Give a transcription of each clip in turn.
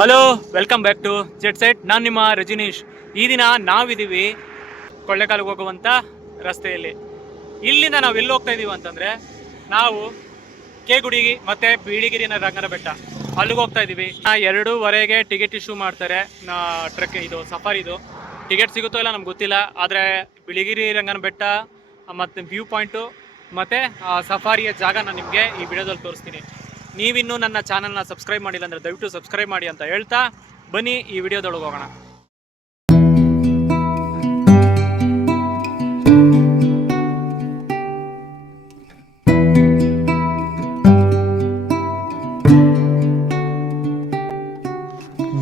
Hello, welcome back to jet set. ನಾನು ನಿಮ್ಮ ರಜನೀಶ್. ಈ ದಿನ ನಾವಿದ್ದೀವಿ ಕೊಳ್ಳೇಗಾಲಿಗೆ ಹೋಗುವಂಥ ರಸ್ತೆಯಲ್ಲಿ. ಇಲ್ಲಿಂದ ನಾವು ಎಲ್ಲಿ ಹೋಗ್ತಾ ಇದ್ದೀವಿ ಅಂತಂದರೆ, ನಾವು ಕೇಗುಡಿ ಮತ್ತು ಬಿಳಿಗಿರಿನ ರಂಗನ ಬೆಟ್ಟ ಅಲ್ಲಿಗೆ ಹೋಗ್ತಾ ಇದ್ದೀವಿ. 2:30ಗೆ ಟಿಕೆಟ್ ಇಶ್ಯೂ ಮಾಡ್ತಾರೆ. ಟ್ರಕ್ ಇದು ಸಫಾರಿದು ಟಿಕೆಟ್ ಸಿಗುತ್ತೋ ಇಲ್ಲ ನಮ್ಗೆ ಗೊತ್ತಿಲ್ಲ. ಆದರೆ ಬಿಳಿಗಿರಿ ರಂಗನ ಬೆಟ್ಟ ಮತ್ತು ವ್ಯೂ ಪಾಯಿಂಟು ಮತ್ತು ಸಫಾರಿಯ ಜಾಗ ನಾನು ನಿಮಗೆ ಈ ವಿಡಿಯೋದಲ್ಲಿ ತೋರಿಸ್ತೀನಿ. ನೀವಿನ್ನೂ ನನ್ನ ಚಾನಲ್ನ ಸಬ್ಸ್ಕ್ರೈಬ್ ಮಾಡಿಲ್ಲ ಅಂದರೆ ದಯವಿಟ್ಟು ಸಬ್ಸ್ಕ್ರೈಬ್ ಮಾಡಿ ಅಂತ ಹೇಳ್ತಾ ಬನ್ನಿ ಈ ವಿಡಿಯೋದೊಳಗೆ ಹೋಗೋಣ.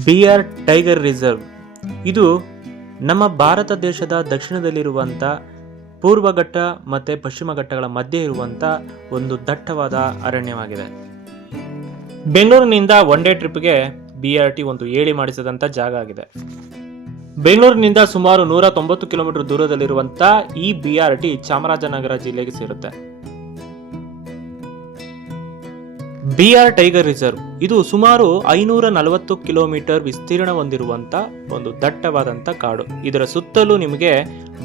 ಬಿಆರ್ ಟೈಗರ್ ರಿಸರ್ವ್ ಇದು ನಮ್ಮ ಭಾರತ ದೇಶದ ದಕ್ಷಿಣದಲ್ಲಿರುವಂಥ ಪೂರ್ವ ಘಟ್ಟ ಮತ್ತು ಪಶ್ಚಿಮ ಘಟ್ಟಗಳ ಮಧ್ಯೆ ಇರುವಂಥ ಒಂದು ದಟ್ಟವಾದ ಅರಣ್ಯವಾಗಿದೆ. ಬೆಂಗಳೂರಿನಿಂದ ಒನ್ ಡೇ ಟ್ರಿಪ್ಗೆ BRT ಒಂದು ಏಳಿ ಮಾಡಿಸಿದಂಥ ಜಾಗ ಆಗಿದೆ. ಬೆಂಗಳೂರಿನಿಂದ ಸುಮಾರು 190 ಕಿಲೋಮೀಟರ್ ದೂರದಲ್ಲಿರುವಂಥ ಈ BRT ಚಾಮರಾಜನಗರ ಜಿಲ್ಲೆಗೆ ಸೇರುತ್ತೆ. ಬಿಆರ್ ಟೈಗರ್ ರಿಸರ್ವ್ ಇದು ಸುಮಾರು 540 ಕಿಲೋಮೀಟರ್ ವಿಸ್ತೀರ್ಣ ಹೊಂದಿರುವಂಥ ಒಂದು ದಟ್ಟವಾದಂಥ ಕಾಡು. ಇದರ ಸುತ್ತಲೂ ನಿಮಗೆ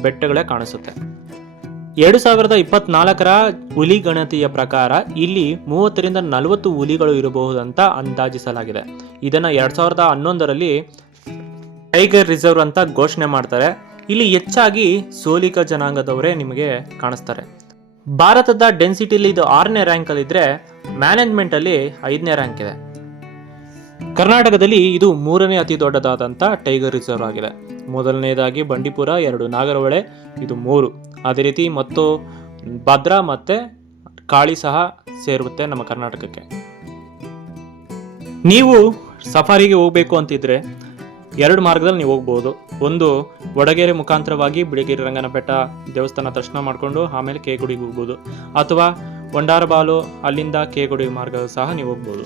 ಬೆಟ್ಟಗಳೇ ಕಾಣಿಸುತ್ತೆ. 2024ರ ಹುಲಿ ಗಣತಿಯ ಪ್ರಕಾರ ಇಲ್ಲಿ 30ರಿಂದ 40 ಹುಲಿಗಳು ಇರಬಹುದಂತ ಅಂದಾಜಿಸಲಾಗಿದೆ. ಇದನ್ನ 2011ರಲ್ಲಿ ಟೈಗರ್ ರಿಸರ್ವ್ ಅಂತ ಘೋಷಣೆ ಮಾಡ್ತಾರೆ. ಇಲ್ಲಿ ಹೆಚ್ಚಾಗಿ ಸೋಲಿಕ ಜನಾಂಗದವರೇ ನಿಮಗೆ ಕಾಣಿಸ್ತಾರೆ. ಭಾರತದ ಡೆನ್ಸಿಟಿಲಿ ಇದು 6ನೇ ರ್ಯಾಂಕ್ ಅಲ್ಲಿ ಇದ್ರೆ ಮ್ಯಾನೇಜ್ಮೆಂಟ್ ಅಲ್ಲಿ 5ನೇ ರ್ಯಾಂಕ್ ಇದೆ. ಕರ್ನಾಟಕದಲ್ಲಿ ಇದು 3ನೇ ಅತಿ ದೊಡ್ಡದಾದಂಥ ಟೈಗರ್ ರಿಸರ್ವ್ ಆಗಿದೆ. ಮೊದಲನೇದಾಗಿ ಬಂಡೀಪುರ, 2 ನಾಗರಹೊಳೆ, ಇದು 3. ಅದೇ ರೀತಿ ಮತ್ತು ಭದ್ರಾ ಮತ್ತು ಕಾಳಿ ಸಹ ಸೇರುತ್ತೆ ನಮ್ಮ ಕರ್ನಾಟಕಕ್ಕೆ. ನೀವು ಸಫಾರಿಗೆ ಹೋಗಬೇಕು ಅಂತಿದ್ರೆ 2 ಮಾರ್ಗದಲ್ಲಿ ನೀವು ಹೋಗ್ಬೋದು. ಒಂದು ವಡಗೇರೆ ಮುಖಾಂತರವಾಗಿ ಬಿಳಿಗಿರಿ ರಂಗನ ಬೆಟ್ಟ ದೇವಸ್ಥಾನ ದರ್ಶನ ಮಾಡಿಕೊಂಡು ಆಮೇಲೆ ಕೇಗುಡಿಗೆ ಹೋಗ್ಬೋದು, ಅಥವಾ ವಂಡಾರಬಾಲು ಅಲ್ಲಿಂದ ಕೇಗುಡಿ ಮಾರ್ಗ ಸಹ ನೀವು ಹೋಗ್ಬೋದು.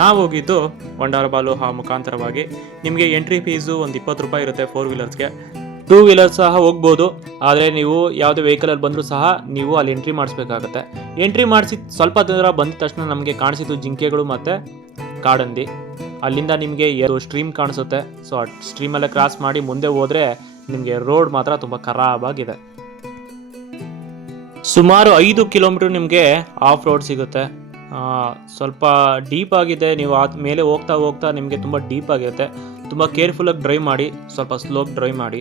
ನಾವು ಹೋಗಿದ್ದು ವಂಡಾರಬಾಲು ಆ ಮುಖಾಂತರವಾಗಿ. ನಿಮಗೆ ಎಂಟ್ರಿ ಫೀಸು ಒಂದು 20 ರೂಪಾಯಿ ಇರುತ್ತೆ 4 ವೀಲರ್ಸ್ಗೆ. 2 ವೀಲರ್ಸ್ ಸಹ ಹೋಗ್ಬೋದು. ಆದರೆ ನೀವು ಯಾವುದೇ ವೆಹಿಕಲಲ್ಲಿ ಬಂದರೂ ಸಹ ನೀವು ಅಲ್ಲಿ ಎಂಟ್ರಿ ಮಾಡಿಸ್ಬೇಕಾಗತ್ತೆ. ಎಂಟ್ರಿ ಮಾಡಿಸಿ ಸ್ವಲ್ಪ ದೂರ ಬಂದ ತಕ್ಷಣ ನಮಗೆ ಕಾಣಿಸಿದ್ದು ಜಿಂಕೆಗಳು ಮತ್ತು ಕಾಡಂದಿ. ಅಲ್ಲಿಂದ ನಿಮಗೆ ಸ್ಟ್ರೀಮ್ ಕಾಣಿಸುತ್ತೆ. ಸೊ ಆ ಸ್ಟ್ರೀಮಲ್ಲೇ ಕ್ರಾಸ್ ಮಾಡಿ ಮುಂದೆ ಹೋದರೆ ನಿಮಗೆ ರೋಡ್ ಮಾತ್ರ ತುಂಬ ಖರಾಬಾಗಿದೆ. ಸುಮಾರು 5 ಕಿಲೋಮೀಟರ್ ನಿಮಗೆ ಆಫ್ ರೋಡ್ ಸಿಗುತ್ತೆ. ಸ್ವಲ್ಪ ಡೀಪ್ ಆಗಿದೆ. ನೀವು ಮೇಲೆ ಹೋಗ್ತಾ ಹೋಗ್ತಾ ನಿಮಗೆ ತುಂಬ ಡೀಪ್ ಆಗಿರುತ್ತೆ. ತುಂಬ ಕೇರ್ಫುಲ್ಲಾಗಿ ಡ್ರೈವ್ ಮಾಡಿ, ಸ್ವಲ್ಪ ಸ್ಲೋಗಿ ಡ್ರೈವ್ ಮಾಡಿ.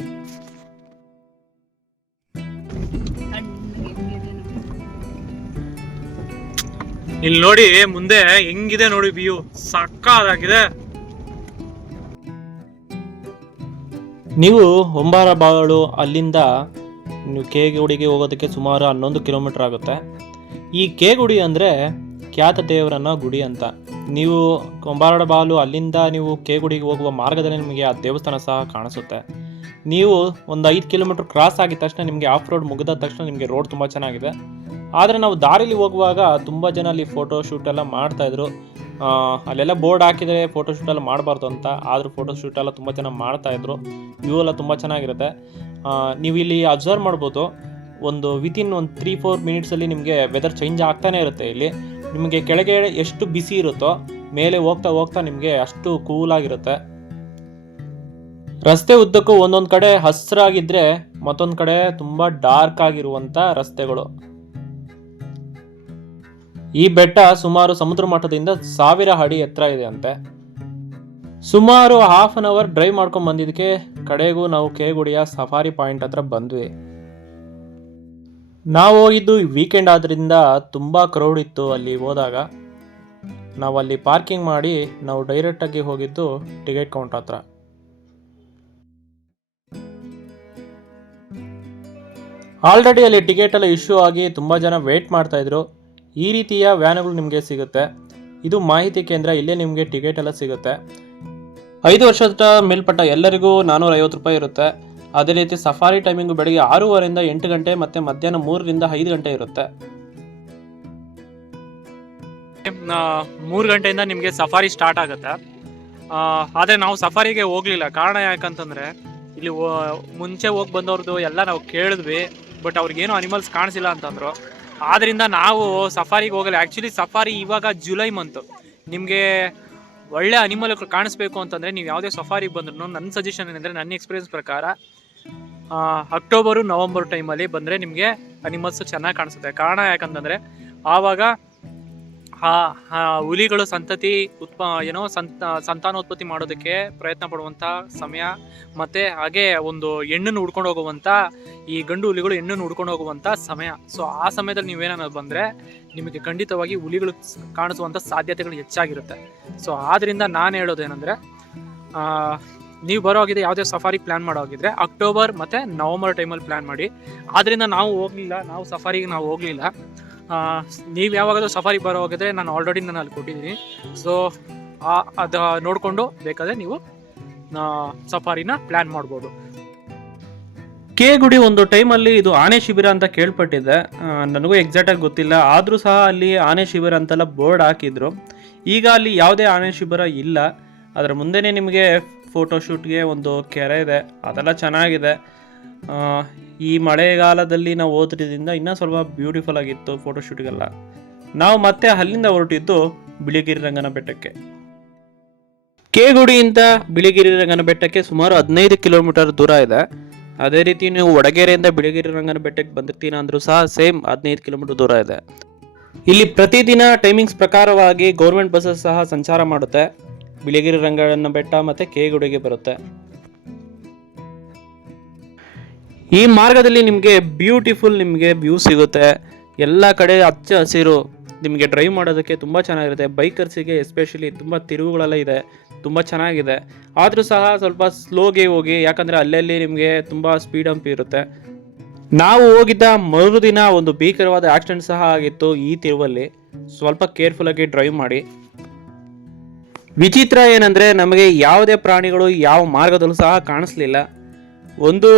ಇಲ್ಲಿ ನೋಡಿ ಮುಂದೆ ಹೆಂಗಿದೆ ನೋಡಿ, ವ್ಯೂ ಸಕ್ಕತ್ತಾಗಿದೆ. ನೀವು ಹೊಂಬಾರಬಾಳು ಅಲ್ಲಿಂದ ನೀವು ಕೇಗುಡಿಗೆ ಹೋಗೋದಕ್ಕೆ ಸುಮಾರು 11 ಕಿಲೋಮೀಟರ್ ಆಗುತ್ತೆ. ಈ ಕೇಗುಡಿ ಅಂದರೆ ಖ್ಯಾತ ದೇವರನ್ನ ಗುಡಿ ಅಂತ. ನೀವು ಹೊಂಬಾರಬಾಳು ಅಲ್ಲಿಂದ ನೀವು ಕೇಗುಡಿಗೆ ಹೋಗುವ ಮಾರ್ಗದಲ್ಲಿ ನಿಮಗೆ ಆ ದೇವಸ್ಥಾನ ಸಹ ಕಾಣಿಸುತ್ತೆ. ನೀವು ಒಂದು 5 ಕಿಲೋಮೀಟರ್ ಕ್ರಾಸ್ ಆಗಿದ ತಕ್ಷಣ ನಿಮಗೆ ಆಫ್ ರೋಡ್ ಮುಗಿದ ತಕ್ಷಣ ನಿಮಗೆ ರೋಡ್ ತುಂಬ ಚೆನ್ನಾಗಿದೆ. ಆದರೆ ನಾವು ದಾರಿಲಿ ಹೋಗುವಾಗ ತುಂಬ ಜನ ಅಲ್ಲಿ ಫೋಟೋ ಶೂಟ್ ಎಲ್ಲ ಮಾಡ್ತಾಯಿದ್ರು. ಅಲ್ಲೆಲ್ಲ ಬೋರ್ಡ್ ಹಾಕಿದರೆ ಫೋಟೋ ಶೂಟ್ ಎಲ್ಲ ಮಾಡಬಾರ್ದು ಅಂತ, ಆದರೂ ಫೋಟೋ ಶೂಟ್ ಎಲ್ಲ ತುಂಬ ಜನ ಮಾಡ್ತಾಯಿದ್ರು. ವ್ಯೂ ಎಲ್ಲ ತುಂಬ ಚೆನ್ನಾಗಿರುತ್ತೆ. ನೀವು ಇಲ್ಲಿ ಅಬ್ಸರ್ವ್ ಮಾಡ್ಬೋದು, ಒಂದು ವಿತಿನ್ ಒಂದು 3-4 ಮಿನಿಟ್ಸಲ್ಲಿ ನಿಮಗೆ ವೆದರ್ ಚೇಂಜ್ ಆಗ್ತಾನೆ ಇರುತ್ತೆ. ಇಲ್ಲಿ ನಿಮಗೆ ಕೆಳಗೆ ಎಷ್ಟು ಬಿಸಿ ಇರುತ್ತೋ ಮೇಲೆ ಹೋಗ್ತಾ ಹೋಗ್ತಾ ನಿಮಗೆ ಅಷ್ಟು ಕೂಲಾಗಿರುತ್ತೆ. ರಸ್ತೆ ಉದ್ದಕ್ಕೂ ಒಂದೊಂದು ಕಡೆ ಹಸಿರಾಗಿದ್ದರೆ ಮತ್ತೊಂದು ಕಡೆ ತುಂಬ ಡಾರ್ಕ್ ಆಗಿರುವಂಥ ರಸ್ತೆಗಳು. ಈ ಬೆಟ್ಟ ಸುಮಾರು ಸಮುದ್ರ ಮಟ್ಟದಿಂದ 1000 ಅಡಿ ಎತ್ತರ ಇದೆ ಅಂತೆ. ಸುಮಾರು ಹಾಫ್ ಅನ್ ಅವರ್ ಡ್ರೈವ್ ಮಾಡ್ಕೊಂಡು ಬಂದಿದ್ದಕ್ಕೆ ಕಡೆಗೂ ನಾವು ಕೇಗುಡಿಯ ಸಫಾರಿ ಪಾಯಿಂಟ್ ಹತ್ರ ಬಂದ್ವಿ. ನಾವು ಹೋಗಿದ್ದು ವೀಕೆಂಡ್ ಆದ್ರಿಂದ ತುಂಬ ಕ್ರೌಡ್ ಇತ್ತು. ಅಲ್ಲಿ ಹೋದಾಗ ನಾವು ಅಲ್ಲಿ ಪಾರ್ಕಿಂಗ್ ಮಾಡಿ ನಾವು ಡೈರೆಕ್ಟಾಗಿ ಹೋಗಿದ್ದು ಟಿಕೆಟ್ ಕೌಂಟರ್ ಹತ್ರ. ಆಲ್ರೆಡಿ ಅಲ್ಲಿ ಟಿಕೆಟ್ ಎಲ್ಲ ಇಶ್ಯೂ ಆಗಿ ತುಂಬ ಜನ ವೇಟ್ ಮಾಡ್ತಾಯಿದ್ರು. ಈ ರೀತಿಯ ವ್ಯಾನ್ಗಳು ನಿಮಗೆ ಸಿಗುತ್ತೆ. ಇದು ಮಾಹಿತಿ ಕೇಂದ್ರ. ಇಲ್ಲೇ ನಿಮಗೆ ಟಿಕೆಟ್ ಎಲ್ಲ ಸಿಗುತ್ತೆ. 5 ವರ್ಷದ ಮೇಲ್ಪಟ್ಟ ಎಲ್ಲರಿಗೂ 450 ರೂಪಾಯಿ ಇರುತ್ತೆ. ಅದೇ ರೀತಿ ಸಫಾರಿ ಟೈಮಿಂಗು ಬೆಳಗ್ಗೆ 6:30ರಿಂದ 8 ಗಂಟೆ ಮತ್ತು ಮಧ್ಯಾಹ್ನ 3ರಿಂದ 5 ಗಂಟೆ ಇರುತ್ತೆ. 3 ಗಂಟೆಯಿಂದ ನಿಮಗೆ ಸಫಾರಿ ಸ್ಟಾರ್ಟ್ ಆಗುತ್ತೆ. ಆದರೆ ನಾವು ಸಫಾರಿಗೆ ಹೋಗಲಿಲ್ಲ. ಕಾರಣ ಯಾಕಂತಂದರೆ ಇಲ್ಲಿ ಮುಂಚೆ ಹೋಗಿ ಬಂದವ್ರದ್ದು ಎಲ್ಲ ನಾವು ಕೇಳಿದ್ವಿ, ಬಟ್ ಅವ್ರಿಗೇನು ಅನಿಮಲ್ಸ್ ಕಾಣಿಸಿಲ್ಲ ಅಂತಂದರು. ಆದ್ದರಿಂದ ನಾವು ಸಫಾರಿಗೆ ಹೋಗಲ್ಲ. ಆ್ಯಕ್ಚುಲಿ ಸಫಾರಿ ಇವಾಗ ಜುಲೈ ಮಂತು. ನಿಮಗೆ ಒಳ್ಳೆ ಅನಿಮಲ್ ಕಾಣಿಸ್ಬೇಕು ಅಂತಂದರೆ ನೀವು ಯಾವುದೇ ಸಫಾರಿಗೆ ಬಂದ್ರೂ ನನ್ನ ಸಜೆಷನ್ ಏನಂದರೆ ನನ್ನ ಎಕ್ಸ್ಪೀರಿಯನ್ಸ್ ಪ್ರಕಾರ ಅಕ್ಟೋಬರು ನವಂಬರ್ ಟೈಮಲ್ಲಿ ಬಂದರೆ ನಿಮಗೆ ಅನಿಮಲ್ಸ್ ಚೆನ್ನಾಗಿ ಕಾಣಿಸುತ್ತೆ. ಕಾರಣ ಯಾಕಂತಂದರೆ ಆವಾಗ ಹುಲಿಗಳು ಸಂತಾನೋತ್ಪತ್ತಿ ಮಾಡೋದಕ್ಕೆ ಪ್ರಯತ್ನ ಪಡುವಂಥ ಸಮಯ, ಮತ್ತು ಹಾಗೆ ಒಂದು ಹೆಣ್ಣನ್ನು ಹುಡ್ಕೊಂಡು ಹೋಗುವಂಥ ಈ ಗಂಡು ಹುಲಿಗಳು ಹೆಣ್ಣನ್ನು ಹುಡ್ಕೊಂಡು ಹೋಗುವಂಥ ಸಮಯ. ಸೊ ಆ ಸಮಯದಲ್ಲಿ ನೀವೇನಾದ್ರು ಬಂದರೆ ನಿಮಗೆ ಖಂಡಿತವಾಗಿ ಹುಲಿಗಳು ಕಾಣಿಸುವಂಥ ಸಾಧ್ಯತೆಗಳು ಹೆಚ್ಚಾಗಿರುತ್ತೆ. ಸೊ ಆದ್ದರಿಂದ ನಾನು ಹೇಳೋದೇನೆಂದರೆ ನೀವು ಬರೋ ಹೋಗಿದೆ ಯಾವುದೇ ಸಫಾರಿ ಪ್ಲ್ಯಾನ್ ಮಾಡೋಗಿದ್ರೆ ಅಕ್ಟೋಬರ್ ಮತ್ತು ನವಂಬರ್ ಟೈಮಲ್ಲಿ ಪ್ಲ್ಯಾನ್ ಮಾಡಿ. ಆದ್ದರಿಂದ ನಾವು ಸಫಾರಿಗೆ ಹೋಗಲಿಲ್ಲ. ನೀವು ಯಾವಾಗಾದ್ರೂ ಸಫಾರಿಗೆ ಬರೋ ಹೋಗಿದ್ರೆ ನಾನು ಆಲ್ರೆಡಿ ಅಲ್ಲಿ ಕೊಟ್ಟಿದ್ದೀನಿ. ಸೊ ಅದು ನೋಡಿಕೊಂಡು ಬೇಕಾದರೆ ನೀವು ಸಫಾರಿನ ಪ್ಲ್ಯಾನ್ ಮಾಡ್ಬೋದು. ಕೇಗುಡಿ ಒಂದು ಟೈಮಲ್ಲಿ ಇದು ಆನೆ ಶಿಬಿರ ಅಂತ ಕೇಳ್ಪಟ್ಟಿದ್ದೆ, ನನಗೂ ಎಕ್ಸಾಕ್ಟಾಗಿ ಗೊತ್ತಿಲ್ಲ. ಆದರೂ ಸಹ ಅಲ್ಲಿ ಆನೆ ಶಿಬಿರ ಅಂತೆಲ್ಲ ಬೋರ್ಡ್ ಹಾಕಿದ್ರು. ಈಗ ಅಲ್ಲಿ ಯಾವುದೇ ಆನೆ ಶಿಬಿರ ಇಲ್ಲ. ಅದರ ಮುಂದೆನೇ ನಿಮಗೆ ಫೋಟೋಶೂಟ್ಗೆ ಒಂದು ಕೆರೆ ಇದೆ, ಅದೆಲ್ಲ ಚೆನ್ನಾಗಿದೆ. ಈ ಮಳೆಗಾಲದಲ್ಲಿ ನಾವು ಹೋದ್ರಿಂದ ಇನ್ನೂ ಸ್ವಲ್ಪ ಬ್ಯೂಟಿಫುಲ್ ಆಗಿತ್ತು ಫೋಟೋಶೂಟ್ಗೆಲ್ಲ. ನಾವು ಮತ್ತೆ ಅಲ್ಲಿಂದ ಹೊರಟಿದ್ದು ಬಿಳಿಗಿರಿ ರಂಗನ ಬೆಟ್ಟಕ್ಕೆ. ಕೇಗುಡಿಯಿಂದ ಬಿಳಿಗಿರಿ ರಂಗನ ಬೆಟ್ಟಕ್ಕೆ ಸುಮಾರು 15 ಕಿಲೋಮೀಟರ್ ದೂರ ಇದೆ. ಅದೇ ರೀತಿ ನೀವು ವಡಗೇರೆಯಿಂದ ಬಿಳಿಗಿರಿ ರಂಗನ ಬೆಟ್ಟಕ್ಕೆ ಬಂದಿರ್ತೀನ ಅಂದರೂ ಸಹ ಸೇಮ್ 15 ಕಿಲೋಮೀಟರ್ ದೂರ ಇದೆ. ಇಲ್ಲಿ ಪ್ರತಿದಿನ ಟೈಮಿಂಗ್ಸ್ ಪ್ರಕಾರವಾಗಿ ಗೌರ್ಮೆಂಟ್ ಬಸ್ಸಸ್ ಸಹ ಸಂಚಾರ ಮಾಡುತ್ತೆ. ಬಿಳಿಗಿರಿ ರಂಗನ ಬೆಟ್ಟ ಮತ್ತು ಕೇಗುಡಿಗೆ ಬರುತ್ತೆ. ಈ ಮಾರ್ಗದಲ್ಲಿ ನಿಮಗೆ ಬ್ಯೂಟಿಫುಲ್ ವ್ಯೂ ಸಿಗುತ್ತೆ. ಎಲ್ಲ ಕಡೆ ಹಚ್ಚ ಹಸಿರು, ನಿಮಗೆ ಡ್ರೈವ್ ಮಾಡೋದಕ್ಕೆ ತುಂಬ ಚೆನ್ನಾಗಿರುತ್ತೆ. ಬೈಕರ್ಸಿಗೆ ಎಸ್ಪೆಷಲಿ ತುಂಬ ತಿರುವುಗಳೆಲ್ಲ ಇದೆ, ತುಂಬ ಚೆನ್ನಾಗಿದೆ. ಆದರೂ ಸಹ ಸ್ವಲ್ಪ ಸ್ಲೋಗೆ ಹೋಗಿ, ಯಾಕಂದರೆ ಅಲ್ಲಲ್ಲಿ ನಿಮಗೆ ತುಂಬ ಸ್ಪೀಡ್ ಹಂಪ್ ಇರುತ್ತೆ. ನಾವು ಹೋಗಿದ್ದ ಮರುದಿನ ಒಂದು ಭೀಕರವಾದ ಆಕ್ಸಿಡೆಂಟ್ ಸಹ ಆಗಿತ್ತು ಈ ತಿರುವಲ್ಲಿ. ಸ್ವಲ್ಪ ಕೇರ್ಫುಲ್ಲಾಗಿ ಡ್ರೈವ್ ಮಾಡಿ. ವಿಚಿತ್ರ ಏನಂದರೆ ನಮಗೆ ಯಾವುದೇ ಪ್ರಾಣಿಗಳು ಯಾವ ಮಾರ್ಗದಲ್ಲೂ ಸಹ ಕಾಣಿಸ್ಲಿಲ್ಲ. ಒಂದು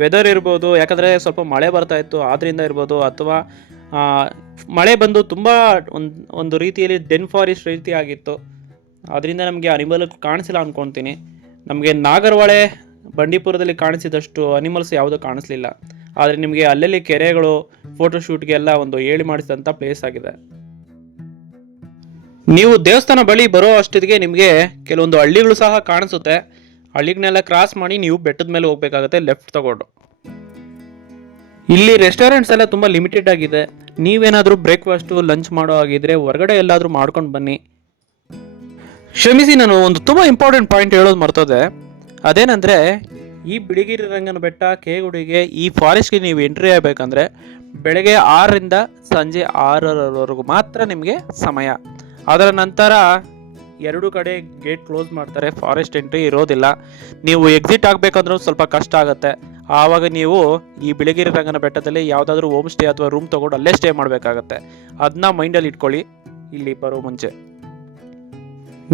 ವೆದರ್ ಇರ್ಬೋದು, ಯಾಕಂದರೆ ಸ್ವಲ್ಪ ಮಳೆ ಬರ್ತಾ ಇತ್ತು ಆದ್ದರಿಂದ ಇರ್ಬೋದು, ಅಥವಾ ಮಳೆ ಬಂದು ತುಂಬ ಒಂದು ರೀತಿಯಲ್ಲಿ ಡೆನ್ ಫಾರೆಸ್ಟ್ ರೀತಿ ಆಗಿತ್ತು, ಅದರಿಂದ ನಮಗೆ ಅನಿಮಲ್ ಕಾಣಿಸಿಲ್ಲ ಅಂದ್ಕೊತೀನಿ. ನಮಗೆ ನಾಗರಹೊಳೆ ಬಂಡೀಪುರದಲ್ಲಿ ಕಾಣಿಸಿದಷ್ಟು ಅನಿಮಲ್ಸ್ ಯಾವುದೂ ಕಾಣಿಸ್ಲಿಲ್ಲ. ಆದರೆ ನಿಮಗೆ ಅಲ್ಲಲ್ಲಿ ಕೆರೆಗಳು, ಫೋಟೋಶೂಟ್ಗೆಲ್ಲ ಒಂದು ಹೇಳಿ ಮಾಡಿಸಿದಂಥ ಪ್ಲೇಸ್ ಆಗಿದೆ. ನೀವು ದೇವಸ್ಥಾನ ಬಳಿ ಬರೋ ಅಷ್ಟೊತ್ತಿಗೆ ನಿಮಗೆ ಕೆಲವೊಂದು ಹಳ್ಳಿಗಳು ಸಹ ಕಾಣಿಸುತ್ತೆ. ಹಳ್ಳಿಗಳನ್ನೆಲ್ಲ ಕ್ರಾಸ್ ಮಾಡಿ ನೀವು ಬೆಟ್ಟದ ಮೇಲೆ ಹೋಗ್ಬೇಕಾಗತ್ತೆ, ಲೆಫ್ಟ್ ತಗೊಂಡು. ಇಲ್ಲಿ ರೆಸ್ಟೋರೆಂಟ್ಸ್ ಎಲ್ಲ ತುಂಬ ಲಿಮಿಟೆಡ್ ಆಗಿದೆ. ನೀವೇನಾದರೂ ಬ್ರೇಕ್ಫಾಸ್ಟು ಲಂಚ್ ಮಾಡೋ ಆಗಿದ್ರೆ ಹೊರಗಡೆ ಎಲ್ಲಾದರೂ ಮಾಡ್ಕೊಂಡು ಬನ್ನಿ. ಕ್ಷಮಿಸಿ, ನಾನು ಒಂದು ತುಂಬ ಇಂಪಾರ್ಟೆಂಟ್ ಪಾಯಿಂಟ್ ಹೇಳೋದು ಮರ್ತೋದೆ. ಅದೇನೆಂದರೆ, ಈ ಬಿಳಿಗಿರಿ ರಂಗನ ಬೆಟ್ಟ ಕೇಗುಡಿಗೆ ಈ ಫಾರೆಸ್ಟ್ಗೆ ನೀವು ಎಂಟ್ರಿ ಆಗಬೇಕಂದ್ರೆ ಬೆಳಗ್ಗೆ 6ರಿಂದ ಸಂಜೆ 6ರವರೆಗೂ ಮಾತ್ರ ನಿಮಗೆ ಸಮಯ. ಅದರ ನಂತರ 2 ಕಡೆ ಗೇಟ್ ಕ್ಲೋಸ್ ಮಾಡ್ತಾರೆ, ಫಾರೆಸ್ಟ್ ಎಂಟ್ರಿ ಇರೋದಿಲ್ಲ. ನೀವು ಎಕ್ಸಿಟ್ ಆಗಬೇಕಂದ್ರೂ ಸ್ವಲ್ಪ ಕಷ್ಟ ಆಗುತ್ತೆ. ಆವಾಗ ನೀವು ಈ ಬಿಳಿಗಿರಿ ರಂಗನ ಬೆಟ್ಟದಲ್ಲಿ ಯಾವುದಾದ್ರೂ ಹೋಮ್ ಸ್ಟೇ ಅಥವಾ ರೂಮ್ ತೊಗೊಂಡು ಅಲ್ಲೇ ಸ್ಟೇ ಮಾಡಬೇಕಾಗತ್ತೆ. ಅದನ್ನ ಮೈಂಡಲ್ಲಿ ಇಟ್ಕೊಳ್ಳಿ ಇಲ್ಲಿ ಬರೋ ಮುಂಚೆ.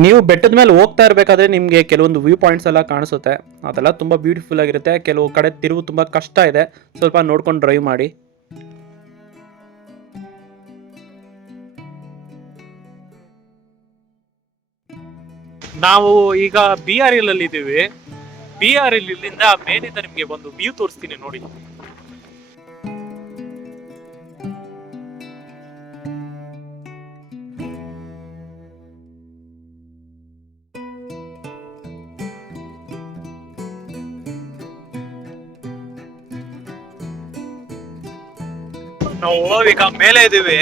ನೀವು ಬೆಟ್ಟದ ಮೇಲೆ ಹೋಗ್ತಾ ಇರಬೇಕಾದ್ರೆ ನಿಮಗೆ ಕೆಲವೊಂದು ವ್ಯೂ ಪಾಯಿಂಟ್ಸ್ ಎಲ್ಲ ಕಾಣಿಸುತ್ತೆ, ಅದೆಲ್ಲ ತುಂಬ ಬ್ಯೂಟಿಫುಲ್ ಆಗಿರುತ್ತೆ. ಕೆಲವು ಕಡೆ ತಿರುವು ತುಂಬ ಕಷ್ಟ ಇದೆ, ಸ್ವಲ್ಪ ನೋಡ್ಕೊಂಡು ಡ್ರೈವ್ ಮಾಡಿ. ನಾವು ಈಗ BRL ಅಲ್ಲಿ ಇದ್ದೀವಿ. BRL ಇಲ್ಲಿಂದ ಮೇಲಿಂದ ನಿಮಗೆ ಒಂದು ವ್ಯೂ ತೋರಿಸ್ತೀನಿ ನೋಡಿ. ನಾವು ಈಗ ಮೇಲೆ ಇದ್ದೀವಿ,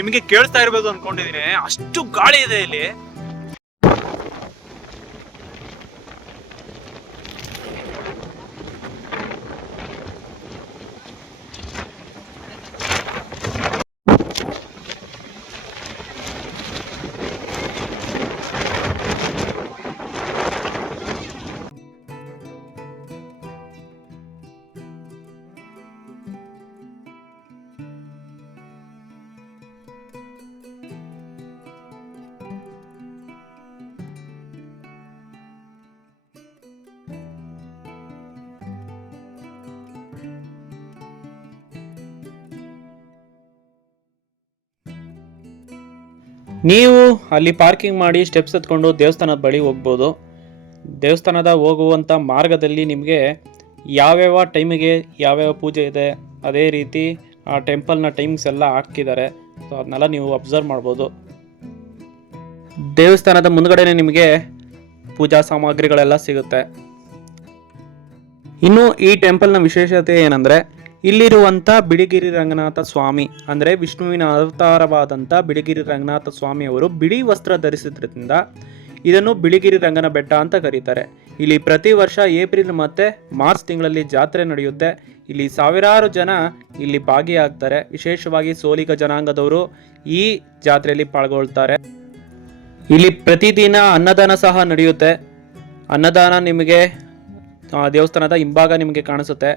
ನಿಮಗೆ ಕೇಳಿಸ್ತಾ ಇರ್ಬೋದು ಅನ್ಕೊಂಡಿದೀನಿ, ಅಷ್ಟು ಗಾಳಿ ಇದೆ ಇಲ್ಲಿ. ನೀವು ಅಲ್ಲಿ ಪಾರ್ಕಿಂಗ್ ಮಾಡಿ ಸ್ಟೆಪ್ಸ್ ಎತ್ಕೊಂಡು ದೇವಸ್ಥಾನದ ಬಳಿ ಹೋಗ್ಬೋದು. ದೇವಸ್ಥಾನದ ಹೋಗುವಂಥ ಮಾರ್ಗದಲ್ಲಿ ನಿಮಗೆ ಯಾವ್ಯಾವ ಟೈಮಿಗೆ ಯಾವ್ಯಾವ ಪೂಜೆ ಇದೆ, ಅದೇ ರೀತಿ ಆ ಟೆಂಪಲ್ನ ಟೈಮ್ಸ್ ಎಲ್ಲ ಹಾಕಿದ್ದಾರೆ. ಸೊ ಅದನ್ನೆಲ್ಲ ನೀವು ಅಬ್ಸರ್ವ್ ಮಾಡ್ಬೋದು. ದೇವಸ್ಥಾನದ ಮುಂದ್ಗಡೆನೆ ನಿಮಗೆ ಪೂಜಾ ಸಾಮಗ್ರಿಗಳೆಲ್ಲ ಸಿಗುತ್ತೆ. ಇನ್ನು ಈ ಟೆಂಪಲ್ನ ವಿಶೇಷತೆ ಏನಂದರೆ, ಇಲ್ಲಿರುವಂಥ ಬಿಳಿಗಿರಿ ರಂಗನಾಥ ಸ್ವಾಮಿ ಅಂದರೆ ವಿಷ್ಣುವಿನ ಅವತಾರವಾದಂಥ ಬಿಳಿಗಿರಿ ರಂಗನಾಥ ಸ್ವಾಮಿಯವರು ಬಿಳಿ ವಸ್ತ್ರ ಧರಿಸಿದ್ರಿಂದ ಇದನ್ನು ಬಿಳಿಗಿರಿ ರಂಗನ ಬೆಟ್ಟ ಅಂತ ಕರೀತಾರೆ. ಇಲ್ಲಿ ಪ್ರತಿ ವರ್ಷ ಏಪ್ರಿಲ್ ಮತ್ತು ಮಾರ್ಚ್ ತಿಂಗಳಲ್ಲಿ ಜಾತ್ರೆ ನಡೆಯುತ್ತೆ. ಇಲ್ಲಿ ಸಾವಿರಾರು ಜನ ಇಲ್ಲಿ ಭಾಗಿಯಾಗ್ತಾರೆ. ವಿಶೇಷವಾಗಿ ಸೋಲಿಗ ಜನಾಂಗದವರು ಈ ಜಾತ್ರೆಯಲ್ಲಿ ಪಾಲ್ಗೊಳ್ತಾರೆ. ಇಲ್ಲಿ ಪ್ರತಿದಿನ ಅನ್ನದಾನ ಸಹ ನಡೆಯುತ್ತೆ. ಅನ್ನದಾನ ನಿಮಗೆ ದೇವಸ್ಥಾನದ ಹಿಂಭಾಗ ನಿಮಗೆ ಕಾಣಿಸುತ್ತೆ.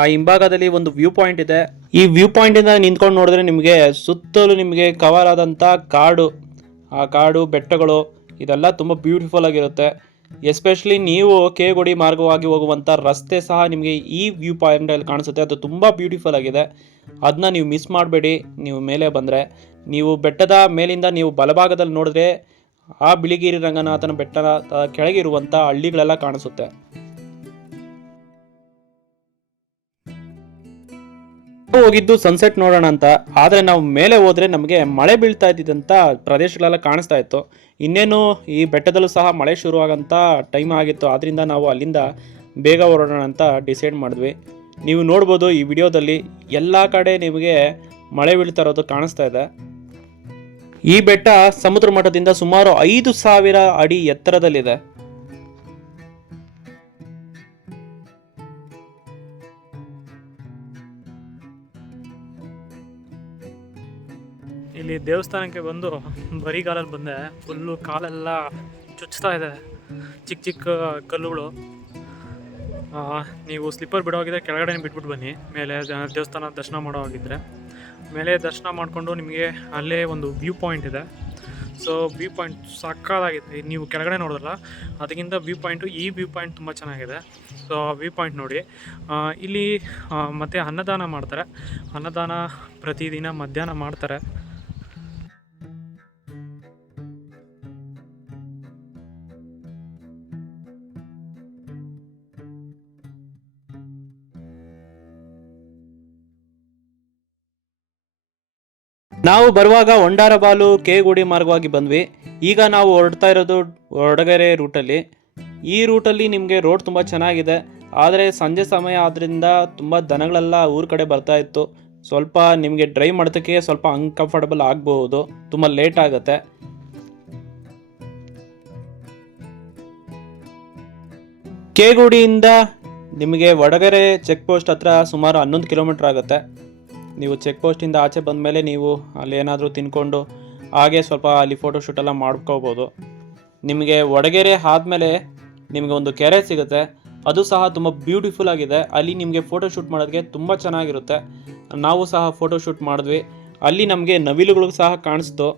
ಆ ಹಿಂಭಾಗದಲ್ಲಿ ಒಂದು ವ್ಯೂ ಪಾಯಿಂಟ್ ಇದೆ. ಈ ವ್ಯೂ ಪಾಯಿಂಟಿಂದ ನಿಂತ್ಕೊಂಡು ನೋಡಿದ್ರೆ ನಿಮಗೆ ಸುತ್ತಲೂ ನಿಮಗೆ ಕವರ್ ಆದಂಥ ಕಾಡು, ಆ ಕಾಡು ಬೆಟ್ಟಗಳು ಇದೆಲ್ಲ ತುಂಬ ಬ್ಯೂಟಿಫುಲ್ ಆಗಿರುತ್ತೆ. ಎಸ್ಪೆಷಲಿ ನೀವು ಕೇಗುಡಿ ಮಾರ್ಗವಾಗಿ ಹೋಗುವಂಥ ರಸ್ತೆ ಸಹ ನಿಮಗೆ ಈ ವ್ಯೂ ಪಾಯಿಂಟಲ್ಲಿ ಕಾಣಿಸುತ್ತೆ. ಅದು ತುಂಬ ಬ್ಯೂಟಿಫುಲ್ ಆಗಿದೆ. ಅದನ್ನ ನೀವು ಮಿಸ್ ಮಾಡಬೇಡಿ. ನೀವು ಮೇಲೆ ಬಂದರೆ ನೀವು ಬೆಟ್ಟದ ಮೇಲಿಂದ ನೀವು ಬಲಭಾಗದಲ್ಲಿ ನೋಡಿದ್ರೆ ಆ ಬಿಳಿಗಿರಿ ರಂಗನಾಥನ ಬೆಟ್ಟದ ಕೆಳಗಿರುವಂಥ ಹಳ್ಳಿಗಳೆಲ್ಲ ಕಾಣಿಸುತ್ತೆ. ಹೋಗಿದ್ದು ಸನ್ಸೆಟ್ ನೋಡೋಣ ಅಂತ, ಆದರೆ ನಾವು ಮೇಲೆ ಹೋದರೆ ನಮಗೆ ಮಳೆ ಬೀಳ್ತಾ ಇದ್ದಿದ್ದಂಥ ಪ್ರದೇಶಗಳೆಲ್ಲ ಕಾಣಿಸ್ತಾ ಇತ್ತು. ಇನ್ನೇನು ಈ ಬೆಟ್ಟದಲ್ಲೂ ಸಹ ಮಳೆ ಶುರುವಾಗಂಥ ಟೈಮ್ ಆಗಿತ್ತು. ಆದ್ದರಿಂದ ನಾವು ಅಲ್ಲಿಂದ ಬೇಗ ಹೊರಡೋಣ ಅಂತ ಡಿಸೈಡ್ ಮಾಡಿದ್ವಿ. ನೀವು ನೋಡ್ಬೋದು ಈ ವಿಡಿಯೋದಲ್ಲಿ ಎಲ್ಲ ಕಡೆ ನಿಮಗೆ ಮಳೆ ಬೀಳ್ತಾ ಇರೋದು ಕಾಣಿಸ್ತಾ ಇದೆ. ಈ ಬೆಟ್ಟ ಸಮುದ್ರ ಮಟ್ಟದಿಂದ ಸುಮಾರು 5,000 ಅಡಿ ಎತ್ತರದಲ್ಲಿದೆ. ಇಲ್ಲಿ ದೇವಸ್ಥಾನಕ್ಕೆ ಬಂದು ಬರಿಗಾಲಲ್ಲಿ ಬಂದೆ. ಫುಲ್ಲು ಕಾಲೆಲ್ಲ ಚುಚ್ತಾ ಇದೆ, ಚಿಕ್ಕ ಚಿಕ್ಕ ಕಲ್ಲುಗಳು. ನೀವು ಸ್ಲಿಪ್ಪರ್ ಬಿಡೋಗಿದ್ರೆ ಕೆಳಗಡೆ ಬಿಟ್ಬಿಟ್ಟು ಬನ್ನಿ. ಮೇಲೆ ದೇವಸ್ಥಾನ ದರ್ಶನ ಮಾಡೋ ಹೋಗಿದ್ರೆ ಮೇಲೆ ದರ್ಶನ ಮಾಡಿಕೊಂಡು ನಿಮಗೆ ಅಲ್ಲೇ ಒಂದು ವ್ಯೂ ಪಾಯಿಂಟ್ ಇದೆ. ಸೊ ವ್ಯೂ ಪಾಯಿಂಟ್ ಸಕ್ಕತ್ತಾಗಿದೆ. ನೀವು ಕೆಳಗಡೆ ನೋಡಿದ್ರಲ್ಲ, ಅದಕ್ಕಿಂತ ವ್ಯೂ ಪಾಯಿಂಟು ಈ ವ್ಯೂ ಪಾಯಿಂಟ್ ತುಂಬ ಚೆನ್ನಾಗಿದೆ. ಸೊ ವ್ಯೂ ಪಾಯಿಂಟ್ ನೋಡಿ. ಇಲ್ಲಿ ಮತ್ತು ಅನ್ನದಾನ ಮಾಡ್ತಾರೆ. ಅನ್ನದಾನ ಪ್ರತಿದಿನ ಮಧ್ಯಾಹ್ನ ಮಾಡ್ತಾರೆ. ನಾವು ಬರುವಾಗ ಒಂಡಾರಬಾಲು ಕೇಗುಡಿ ಮಾರ್ಗವಾಗಿ ಬಂದ್ವಿ. ಈಗ ನಾವು ಹೊರಡ್ತಾ ಇರೋದು ವಡಗರೆ ರೂಟಲ್ಲಿ. ಈ ರೂಟಲ್ಲಿ ನಿಮಗೆ ರೋಡ್ ತುಂಬ ಚೆನ್ನಾಗಿದೆ. ಆದರೆ ಸಂಜೆ ಸಮಯ ಆದ್ದರಿಂದ ತುಂಬ ದನಗಳೆಲ್ಲ ಊರ ಕಡೆ ಬರ್ತಾ ಇತ್ತು. ಸ್ವಲ್ಪ ನಿಮಗೆ ಡ್ರೈವ್ ಮಾಡೋದಕ್ಕೆ ಸ್ವಲ್ಪ ಅನ್ಕಂಫರ್ಟಬಲ್ ಆಗಬಹುದು, ತುಂಬ ಲೇಟ್ ಆಗುತ್ತೆ. ಕೇಗುಡಿಯಿಂದ ನಿಮಗೆ ವಡಗರೆ ಚೆಕ್ ಪೋಸ್ಟ್ ಹತ್ರ ಸುಮಾರು 11 ಕಿಲೋಮೀಟರ್ ಆಗುತ್ತೆ. ನೀವು ಚೆಕ್ ಪೋಸ್ಟಿಂದ ಆಚೆ ಬಂದ ಮೇಲೆ ನೀವು ಅಲ್ಲಿ ಏನಾದರೂ ತಿನ್ಕೊಂಡು ಹಾಗೆ ಸ್ವಲ್ಪ ಅಲ್ಲಿ ಫೋಟೋಶೂಟೆಲ್ಲ ಮಾಡ್ಕೋಬೋದು. ನಿಮಗೆ ವಡಗೆರೆ ಆದಮೇಲೆ ನಿಮಗೆ ಒಂದು ಕೆರೆ ಸಿಗುತ್ತೆ. ಅದು ಸಹ ತುಂಬ ಬ್ಯೂಟಿಫುಲ್ ಆಗಿದೆ. ಅಲ್ಲಿ ನಿಮಗೆ ಫೋಟೋಶೂಟ್ ಮಾಡೋದಕ್ಕೆ ತುಂಬ ಚೆನ್ನಾಗಿರುತ್ತೆ. ನಾವು ಸಹ ಫೋಟೋಶೂಟ್ ಮಾಡಿದ್ವಿ. ಅಲ್ಲಿ ನಮಗೆ ನವಿಲುಗಳು ಸಹ ಕಾಣಿಸ್ತು.